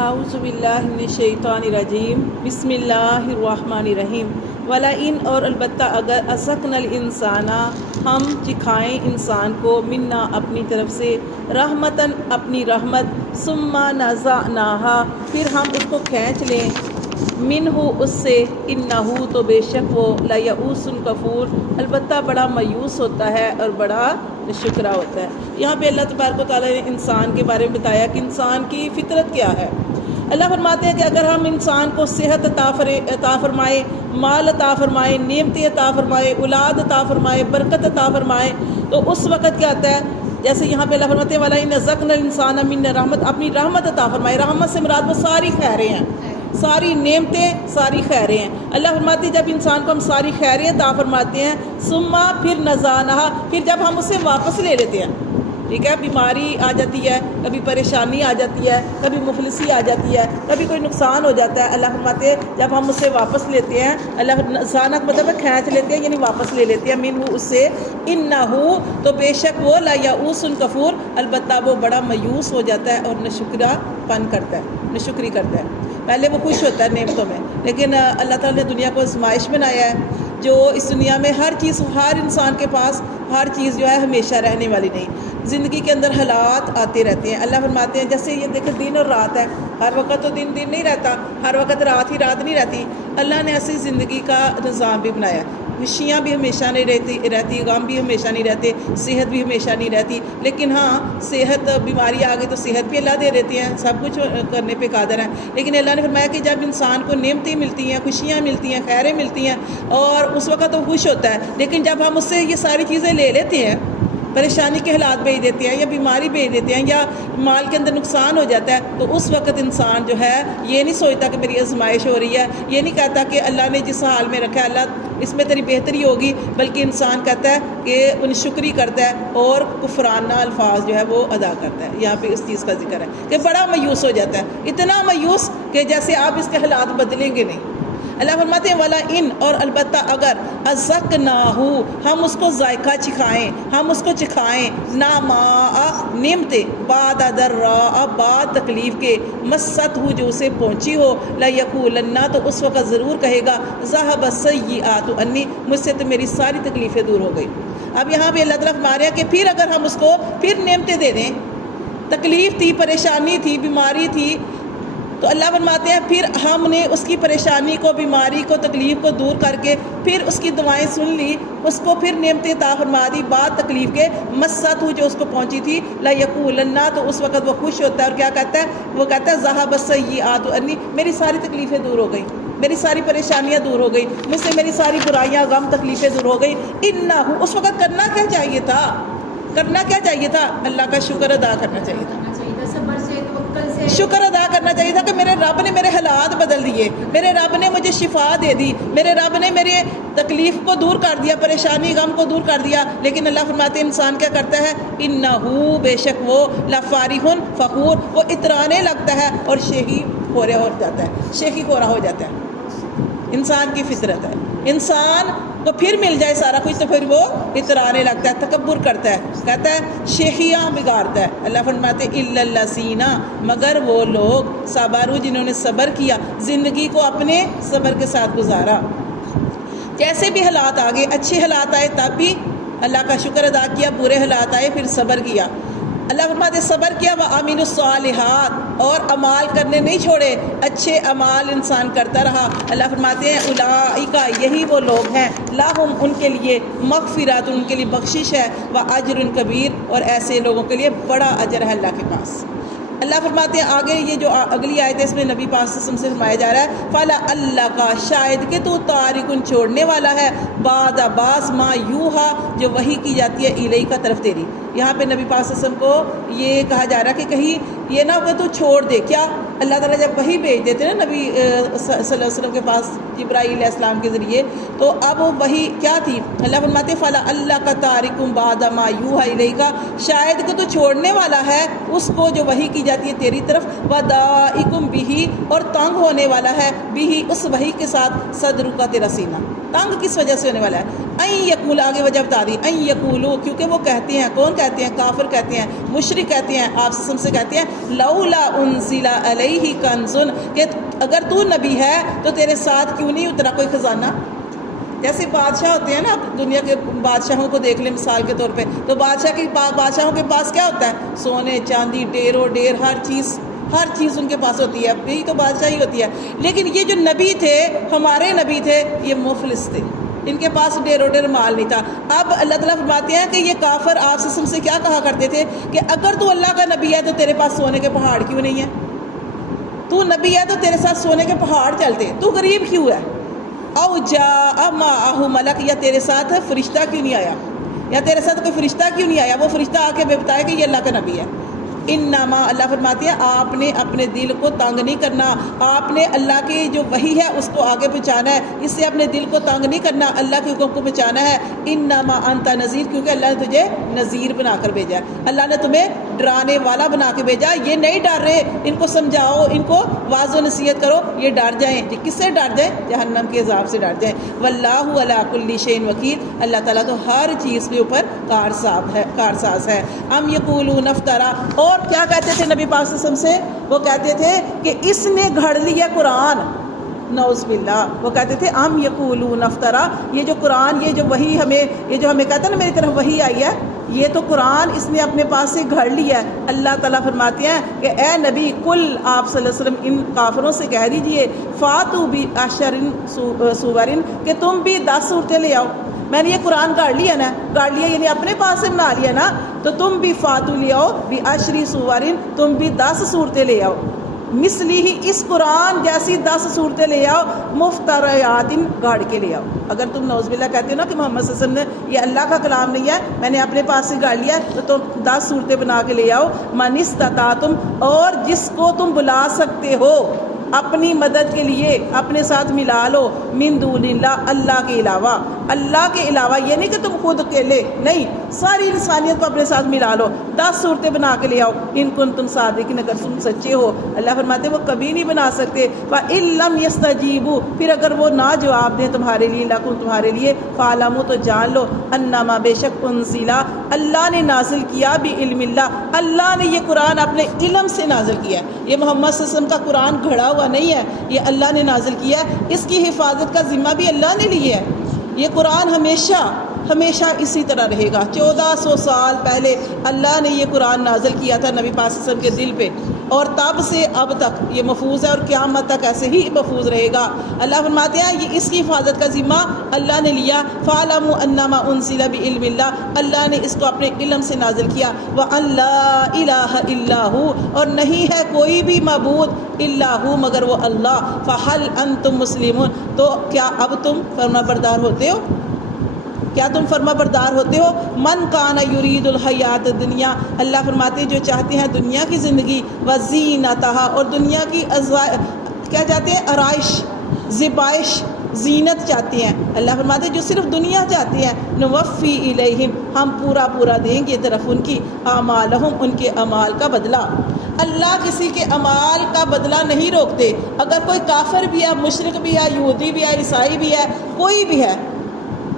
اعوذ باللہ من الشیطان الرجیم بسم اللہ الرحمن الرحیم وَلَئِنْ اور البتہ اگر أَذَقْنَا الْإِنسَانَ ہم چکھائیں انسان کو منا اپنی طرف سے رحمتاً اپنی رحمت ثم نزعناها پھر ہم اس کو کھینچ لیں منہ اس سے انہ تو بے شک وہ لیئوس کفور البتہ بڑا مایوس ہوتا ہے اور بڑا شکرا ہوتا ہے۔ یہاں پہ اللہ تبارک و تعالیٰ نے انسان کے بارے میں بتایا کہ انسان کی فطرت کیا ہے۔ اللہ فرماتے ہیں کہ اگر ہم انسان کو صحت عطا فرمائے، مال عطا فرمائے، نعمتیں عطا فرمائے، اولاد عطا فرمائے، برکت عطا فرمائے، تو اس وقت کیا آتا ہے، جیسے یہاں پہ اللہ فرماتے ہیں وَلَئِنْ أَذَقْنَا الْإِنسَانَ مِنَّا رحمت، اپنی رحمت عطا فرمائے۔ رحمت سے مراد وہ ساری خیریں ہیں، ساری نعمتیں، ساری خیریں ہیں۔ اللہ فرماتے ہیں جب انسان کو ہم ساری خیریں عطا فرماتے ہیں ثم پھر نزعناها پھر جب ہم اسے واپس لے لیتے ہیں، ٹھیک ہے، بیماری آ جاتی ہے، کبھی پریشانی آ جاتی ہے، کبھی مفلسی آ جاتی ہے، کبھی کوئی نقصان ہو جاتا ہے، اللہ فرماتے ہیں جب ہم اسے واپس لیتے ہیں، اللہ نزعناها مطلب کھینچ لیتے ہیں یعنی واپس لے لیتے ہیں منہ اس سے انہ تو بے شک وہ لیئوس کفور البتہ وہ بڑا مایوس ہو جاتا ہے اور ناشکرا پن کرتا ہے، ناشکری کرتا ہے۔ پہلے وہ خوش ہوتا ہے نعمتوں میں، لیکن اللہ تعالیٰ نے دنیا کو آزمائش بنایا ہے، جو اس دنیا میں ہر چیز، ہر انسان کے پاس ہر چیز جو ہے ہمیشہ رہنے والی نہیں، زندگی کے اندر حالات آتے رہتے ہیں۔ اللہ فرماتے ہیں جیسے یہ دیکھیں دن اور رات ہے، ہر وقت تو دن نہیں رہتا، ہر وقت رات ہی رات نہیں رہتی۔ اللہ نے ایسی زندگی کا نظام بھی بنایا ہے، خوشیاں بھی ہمیشہ نہیں رہتی، غم بھی ہمیشہ نہیں رہتے، صحت بھی ہمیشہ نہیں رہتی، لیکن ہاں صحت، بیماری آ گئی تو صحت بھی اللہ دے دیتے ہیں، سب کچھ کرنے پہ قادر ہیں۔ لیکن اللہ نے فرمایا کہ جب انسان کو نعمتیں ملتی ہیں، خوشیاں ملتی ہیں، خیریں ملتی ہیں اور اس وقت وہ خوش ہوتا ہے، لیکن جب ہم اس سے یہ ساری چیزیں لے لیتے ہیں، پریشانی کے حالات بھیج دیتے ہیں یا بیماری بھیج دیتے ہیں یا مال کے اندر نقصان ہو جاتا ہے، تو اس وقت انسان جو ہے یہ نہیں سوچتا کہ میری آزمائش ہو رہی ہے، یہ نہیں کہتا کہ اللہ نے جس حال میں رکھا ہے اللہ اس میں تیری بہتری ہوگی، بلکہ انسان کہتا ہے کہ ان شکری کرتا ہے اور کفرانہ الفاظ جو ہے وہ ادا کرتا ہے۔ یہاں پہ اس چیز کا ذکر ہے کہ بڑا مایوس ہو جاتا ہے، اتنا مایوس کہ جیسے آپ اس کے حالات بدلیں گے نہیں۔ اللہ فرماتے ہیں وَلَئِنْ اور البتہ اگر أَذَقْنَاهُ ہم اس کو ذائقہ چکھائیں، ہم اس کو چکھائیں نعماء نعمتیں بعد ضراء بعد تکلیف کے مَسَّتْهُ جو اسے پہنچی ہو لَيَقُولَنَّ تو اس وقت ضرور کہے گا ذَهَبَ السَّيِّئَاتُ عَنِّی مجھ سے تو میری ساری تکلیفیں دور ہو گئی۔ اب یہاں پہ اللہ تعالیٰ فرما رہے ہیں کہ پھر اگر ہم اس کو پھر نعمتیں دے دیں، تکلیف تھی، پریشانی تھی، بیماری تھی، تو اللہ فرماتے ہیں پھر ہم نے اس کی پریشانی کو، بیماری کو، تکلیف کو دور کر کے پھر اس کی دعائیں سن لی، اس کو پھر نعمتیں عطا فرما دی بعد تکلیف کے مَسَّتْهُ جو اس کو پہنچی تھی لَيَقُولَنَّ تو اس وقت وہ خوش ہوتا ہے اور کیا کہتا ہے، وہ کہتا ہے ذَهَبَ السَّيِّئَاتُ عَنِّی میری ساری تکلیفیں دور ہو گئیں، میری ساری پریشانیاں دور ہو گئی، مجھ سے میری ساری برائیاں، غم، تکلیفیں دور ہو گئی۔ انہ اس وقت کرنا کیا چاہیے تھا، کرنا کیا چاہیے تھا، اللہ کا شکر ادا کرنا چاہیے تھا، شکر ادا کرنا چاہیے تھا کہ میرے رب نے میرے حالات بدل دیے، میرے رب نے مجھے شفا دے دی، میرے رب نے میرے تکلیف کو دور کر دیا، پریشانی غم کو دور کر دیا۔ لیکن اللہ فرماتے ہیں انسان کیا کرتا ہے، انہو بے شک وہ لفارح فخور وہ اترانے لگتا ہے اور شیخی خورا ہو جاتا ہے، شیخی خورا ہو جاتا ہے۔ انسان کی فطرت ہے، انسان کو پھر مل جائے سارا کچھ تو پھر وہ اترانے لگتا ہے، تکبر کرتا ہے، کہتا ہے شیخیاں بگاڑتا ہے۔ اللہ فرماتے ہیں الا الذین مگر وہ لوگ صبروا جنہوں نے صبر کیا، زندگی کو اپنے صبر کے ساتھ گزارا، جیسے بھی حالات آگے، اچھے حالات آئے تب بھی اللہ کا شکر ادا کیا، برے حالات آئے پھر صبر کیا۔ اللہ فرماتے صبر کیا وَعَمِلُوا الصَّالِحَاتِ اور اعمال کرنے نہیں چھوڑے، اچھے اعمال انسان کرتا رہا۔ اللہ فرماتے ہیں اولئک یہی وہ لوگ ہیں لہم ان کے لیے مغفرات ان کے لیے بخشش ہے وَأَجْرٌ کبیر اور ایسے لوگوں کے لیے بڑا اجر ہے اللہ کے پاس۔ اللہ فرماتے ہیں آگے یہ جو اگلی آیت ہے اس میں نبی پاک صلی اللہ علیہ وسلم سے فرمایا جا رہا ہے فَلَعَلَّكَ کا شاید کہ تو تارکن چھوڑنے والا ہے بعد باس ما یوہا جو وحی کی جاتی ہے الیک کا طرف تیری۔ یہاں پہ نبی پاک صلی اللہ علیہ وسلم کو یہ کہا جا رہا ہے کہ کہیں یہ نہ ہو کہ تو چھوڑ دے، کیا اللہ تعالیٰ جب وحی بھیج دیتے نا نبی صلی اللہ علیہ وسلم کے پاس جبرائیل علیہ السلام کے ذریعے، تو اب وحی کیا تھی، اللہ فرماتے فَلَعَلَّكَ تَارِكٌ بَعْدَ مَا يُوحَىٰ إِلَيْكَ شاید کہ تو چھوڑنے والا ہے اس کو جو وحی کی جاتی ہے تیری طرف، وَضَائِقٌ بِهِ اور تنگ ہونے والا ہے بِهِ اس وحی کے ساتھ صدرک تیرا سینہ، تنگ کس وجہ سے ہونے والا ہے، این یقول آگے وجہ بتا دی، این یقولو کیونکہ وہ کہتے ہیں، کون کہتے ہیں، کافر کہتے ہیں، مشرک کہتے ہیں، آپ سے کہتے ہیں لولا انزل علیہ کنز، کہ اگر تو نبی ہے تو تیرے ساتھ کیوں نہیں اترا کوئی خزانہ؟ جیسے بادشاہ ہوتے ہیں نا، آپ دنیا کے بادشاہوں کو دیکھ لیں مثال کے طور پہ، تو بادشاہوں کے پاس کیا ہوتا ہے؟ سونے چاندی ڈیروں ڈیر ہر چیز ان کے پاس ہوتی ہے، یہی تو بادشاہی ہوتی ہے۔ لیکن یہ جو نبی تھے، ہمارے نبی تھے، یہ مفلس تھے، ان کے پاس ڈیروں ڈیر مال نہیں تھا۔ اب اللہ تعالیٰ فرماتے ہیں کہ یہ کافر آپ سے کیا کہا کرتے تھے کہ اگر تو اللہ کا نبی ہے تو تیرے پاس سونے کے پہاڑ کیوں نہیں ہیں؟ تو نبی ہے تو تیرے ساتھ سونے کے پہاڑ چلتے، تو غریب کیوں ہے؟ او جاء معہ ملک، یا تیرے ساتھ فرشتہ کیوں نہیں آیا، یا تیرے ساتھ کوئی فرشتہ کیوں نہیں آیا؟ وہ فرشتہ آ کے بتایا کہ یہ اللہ کا نبی ہے۔ انما، اللہ فرماتے ہیں آپ نے اپنے دل کو تنگ نہیں کرنا، آپ نے اللہ کی جو وحی ہے اس کو آگے پہنچانا ہے، اس سے اپنے دل کو تنگ نہیں کرنا، اللہ کے حکم کو پہنچانا ہے۔ انما انت نذیر، کیونکہ اللہ نے تجھے نذیر بنا کر بھیجا ہے، اللہ نے تمہیں ڈرانے والا بنا کے بھیجا۔ یہ نہیں ڈر رہے، ان کو سمجھاؤ، ان کو واضح نصیحت کرو، یہ ڈر جائیں۔ یہ کس سے ڈر جائیں؟ جہنم کے عذاب سے ڈر جائیں۔ واللہ علی کل شیء وکیل، اللہ تعالیٰ تو ہر چیز کے اوپر کارساز ہے۔ ام یقولون افترا، اور کیا کہتے تھے نبی پاک صلی اللہ علیہ وسلم سے؟ وہ کہتے تھے کہ اس نے گھڑ لیا قرآن، نعوذ باللہ۔ وہ کہتے تھے ام یقولون افترا، یہ جو قرآن، یہ جو وحی ہمیں، یہ جو ہمیں کہتا ہے نا میری طرف وحی آئی ہے، یہ تو قرآن اس نے اپنے پاس سے گھڑ لیا ہے۔ اللہ تعالیٰ فرماتے ہیں کہ اے نبی، کل آپ صلی اللہ علیہ وسلم ان کافروں سے کہہ دیجئے فاتو بھی عشرن سورن، کہ تم بھی 10 صورتیں لے آؤ۔ میں نے یہ قرآن گاڑ لیا نا، گاڑ لیا یعنی اپنے پاس سے بنا لیا نا، تو تم بھی فاتو لے آؤ بھی عشری سورن، تم بھی 10 صورتیں لے آؤ، مثلی ہی، اس قرآن جیسی 10 صورتیں لے آؤ، مفتریات، گاڑ کے لے آؤ۔ اگر تم نعوذ باللہ کہتے ہو نا کہ محمد صلی اللہ علیہ وسلم نے یہ اللہ کا کلام نہیں ہے، میں نے اپنے پاس سے گاڑ لیا، تو تم 10 صورتیں بنا کے لے آؤ۔ من استطعتم، اور جس کو تم بلا سکتے ہو اپنی مدد کے لیے، اپنے ساتھ ملا لو، من دون اللہ، اللہ کے علاوہ، اللہ کے علاوہ، یہ نہیں کہ تم خود اکیلے، نہیں، ساری انسانیت کو اپنے ساتھ ملا لو، 10 صورتیں بنا کے لے آؤ، ان کنتم صادقین، اگر تم سچے ہو۔ اللہ فرماتے ہیں وہ کبھی نہیں بنا سکتے۔ فَإِن لَّمْ يَسْتَجِيبُوا، پھر اگر وہ نہ جواب دیں تمہارے لیے، لَكُمْ، تمہارے لیے، فَاعْلَمُوا، تو جان لو، انما، بے شک، انزل، اللہ نے نازل کیا، بعلم اللہ، اللہ نے یہ قرآن اپنے علم سے نازل کیا ہے۔ یہ محمد صلی اللہ علیہ وسلم کا قرآن گھڑا ہوا نہیں ہے، یہ اللہ نے نازل کیا ہے، اس کی حفاظت کا ذمہ بھی اللہ نے لیا ہے۔ یہ قرآن ہمیشہ اسی طرح رہے گا۔ 1400 سال پہلے اللہ نے یہ قرآن نازل کیا تھا نبی پاک صلی اللہ علیہ وسلم کے دل پہ، اور تب سے اب تک یہ محفوظ ہے، اور قیامت تک ایسے ہی محفوظ رہے گا۔ اللہ فرماتے ہیں یہ اس کی حفاظت کا ذمہ اللہ نے لیا۔ فَاعْلَمُوا أَنَّمَا أُنزِلَ بِعِلْمِ اللَّهِ، اللہ نے اس کو اپنے علم سے نازل کیا۔ وَأَن لَا إِلَٰهَ إِلَّا هُوَ، اور نہیں ہے کوئی بھی معبود الا ہو مگر وہ اللہ۔ فَهَلْ أَنْتُمْ مُسْلِمُونَ، تو کیا اب تم فرما بردار ہوتے ہو؟ کیا تم فرما بردار ہوتے ہو؟ من کان یرید الحیات الدنیا، اللہ فرماتے ہیں جو چاہتے ہیں دنیا کی زندگی، وزینتہا، اور دنیا کی کیا چاہتے ہیں؟ آرائش، زیبائش، زینت چاہتے ہیں۔ اللہ فرماتے ہیں جو صرف دنیا چاہتے ہیں، نوفی الیہم، ہم پورا دیں گے طرف ان کی، اعمالہم، ان کے اعمال کا بدلہ۔ اللہ کسی کے اعمال کا بدلہ نہیں روکتے۔ اگر کوئی کافر بھی ہے، مشرک بھی ہے، یہودی بھی ہے، عیسائی بھی ہے، کوئی بھی ہے،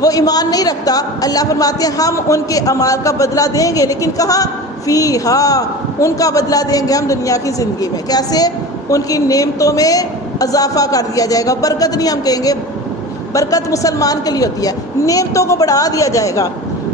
وہ ایمان نہیں رکھتا، اللہ فرماتے ہیں ہم ان کے اعمال کا بدلہ دیں گے، لیکن کہاں؟ فیہا، ان کا بدلہ دیں گے ہم دنیا کی زندگی میں۔ کیسے؟ ان کی نعمتوں میں اضافہ کر دیا جائے گا۔ برکت نہیں ہم کہیں گے، برکت مسلمان کے لیے ہوتی ہے، نعمتوں کو بڑھا دیا جائے گا۔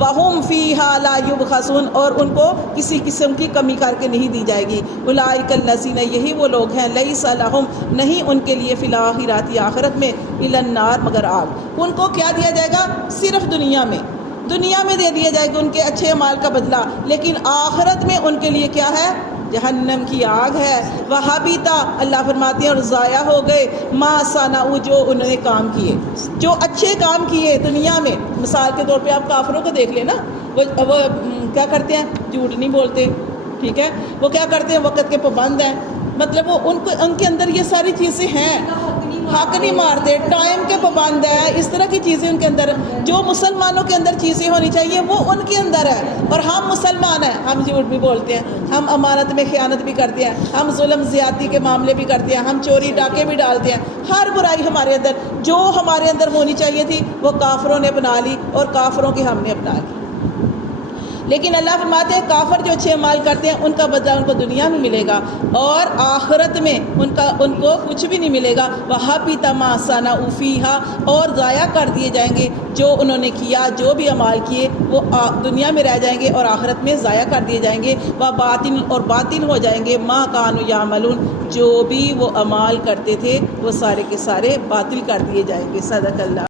وَهُمْ فِيهَا لَا يُبْخَسُونَ، اور ان کو کسی قسم کی کمی کر کے نہیں دی جائے گی۔ أُولَٰئِكَ الَّذِينَ، یہی وہ لوگ ہیں، لَيْسَ لَهُمْ، نہیں ان کے لیے، فِي الْآخِرَةِ، آخرت میں، إِلَّا النَّارُ، مگر آگ۔ ان کو کیا دیا جائے گا؟ صرف دنیا میں دے دیا جائے گا ان کے اچھے اعمال کا بدلہ، لیکن آخرت میں ان کے لیے کیا ہے؟ جہنم کی آگ ہے۔ وَحَبِطَ، اللہ فرماتے ہیں اور ضائع ہو گئے، مَا صَنَعُوا، جو انہوں نے کام کیے، جو اچھے کام کیے دنیا میں۔ مثال کے طور پہ آپ کافروں کو دیکھ لیں نا، وہ کیا کرتے ہیں؟ جھوٹ نہیں بولتے، ٹھیک ہے، وہ کیا کرتے ہیں؟ وقت کے پابند ہیں، مطلب وہ ان کے اندر یہ ساری چیزیں ہیں، حق نہیں مارتے، ٹائم کے پابند ہے، اس طرح کی چیزیں ان کے اندر، جو مسلمانوں کے اندر چیزیں ہونی چاہیے وہ ان کے اندر ہے۔ اور ہم مسلمان ہیں، ہم جھوٹ بھی بولتے ہیں، ہم امانت میں خیانت بھی کرتے ہیں، ہم ظلم زیادتی کے معاملے بھی کرتے ہیں، ہم چوری ڈاکے بھی ڈالتے ہیں، ہر برائی ہمارے اندر، جو ہمارے اندر ہونی چاہیے تھی وہ کافروں نے اپنا لی، اور کافروں کی ہم نے اپنا لی۔ لیکن اللہ فرماتے ہیں کافر جو اچھے اعمال کرتے ہیں ان کا بدلہ ان کو دنیا میں ملے گا اور آخرت میں ان کو کچھ بھی نہیں ملے گا۔ وَحَبِطَ مَا صَنَعُوا فِيهَا، اور ضائع کر دیے جائیں گے جو انہوں نے کیا، جو بھی اعمال کیے وہ دنیا میں رہ جائیں گے اور آخرت میں ضائع کر دیے جائیں گے۔ وَبَاطِلٌ، اور باطل ہو جائیں گے، مَا كَانُوا يَعْمَلُونَ، جو بھی وہ اعمال کرتے تھے وہ سارے کے سارے باطل کر دیے جائیں گے۔ صدق اللہ۔